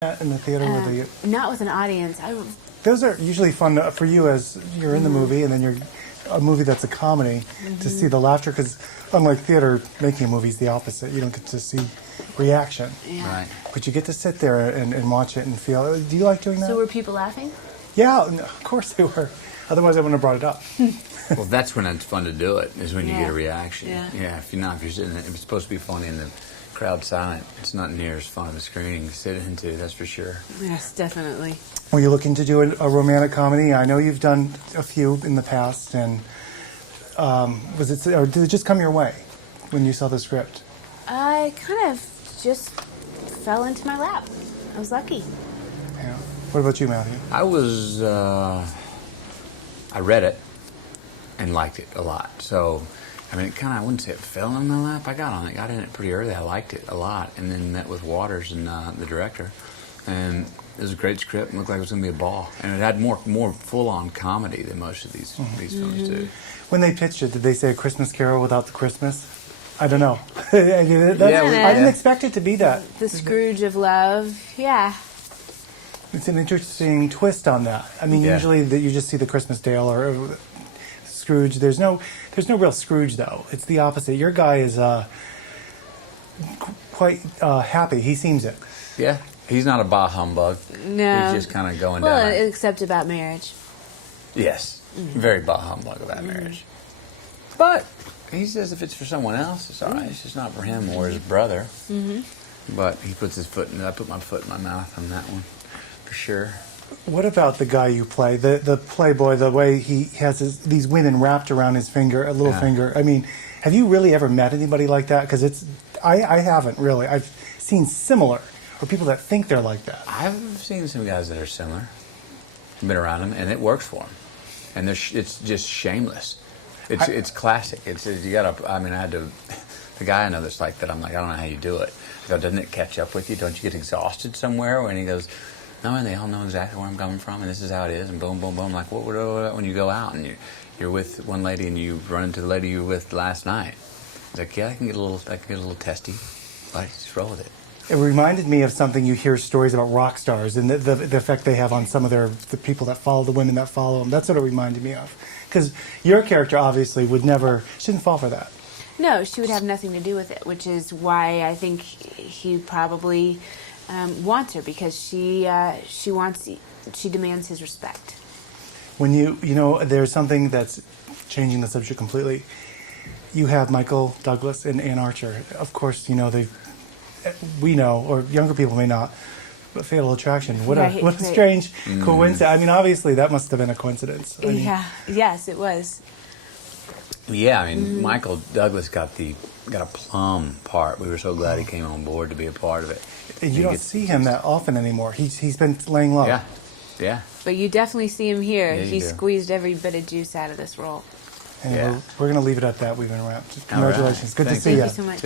in the theater with the... Not with an audience. Those are usually fun for you as you're in the movie, and then you're a movie that's a comedy, to see the laughter, because unlike theater, making a movie is the opposite. You don't get to see reaction. Yeah. Right. But you get to sit there and watch it and feel. Do you like doing that? So were people laughing? Yeah, of course they were. Otherwise, I wouldn't have brought it up. Well, that's when it's fun to do it, is when you Yeah. get a reaction. Yeah. If you're sitting, if it's supposed to be funny and the crowd's silent, it's not near as fun of a screening to sit into, that's for sure. Yes, definitely. Were you looking to do a romantic comedy? I know you've done a few in the past, and was it, or did it just come your way when you saw the script? I kind of just fell into my lap. I was lucky. Yeah. What about you, Matthew? I read it and liked it a lot. So, I mean, I wouldn't say it fell in my lap. I got in it pretty early. I liked it a lot, and then met with Waters and the director, and it was a great script. It looked like it was going to be a ball, and it had more full-on comedy than most of these films do. When they pitched it, did they say A Christmas Carol without the Christmas? I don't know. I didn't expect it to be that. The Scrooge of love, yeah. It's an interesting twist on that. I mean, usually you just see the Christmas Dale or Scrooge. There's no real Scrooge, though. It's the opposite. Your guy is quite happy. He seems it. Yeah, he's not a bah humbug. No. He's just kind of going Well, down. except about marriage. Yes, very bah humbug about marriage. But he says if it's for someone else, it's all right. It's just not for him or his brother. But he puts his foot in. I put my foot in my mouth on that one, for sure. What about the guy you play, the playboy, the way he has these women wrapped around his finger, a little finger? I mean, have you really ever met anybody like that? Because I haven't really. I've seen similar, or people that think they're like that. I've seen some guys that are similar. Been around them, and it works for them. And it's just shameless. It's classic. You gotta. I mean, I had to. The guy I know that's like that. I'm like, I don't know how you do it. I go, doesn't it catch up with you? Don't you get exhausted somewhere? And he goes, no, and they all know exactly where I'm coming from, and this is how it is, and boom, boom, boom. I'm like, what when you go out and you're with one lady and you run into the lady you were with last night? He's like, yeah, I can get a little testy. Like, just roll with it. It reminded me of something you hear stories about rock stars and the effect they have on some of the people that follow, the women that follow them. That's what it reminded me of. Because your character obviously she didn't fall for that. No, she would have nothing to do with it, which is why I think he probably wants her, because she demands his respect. When there's something that's changing the subject completely. You have Michael Douglas and Ann Archer. Of course, we know, or younger people may not, but Fatal Attraction. What a strange coincidence. I mean, obviously, that must have been a coincidence. Yes, it was. Yeah, I mean, Michael Douglas got a plum part. We were so glad he came on board to be a part of it. And you don't see him that often anymore. He's been laying low. Yeah. But you definitely see him here. Yeah, He squeezed every bit of juice out of this role. And we're going to leave it at that. We've been wrapped. Congratulations. Right. Good Thanks. to see you. Thank you so much.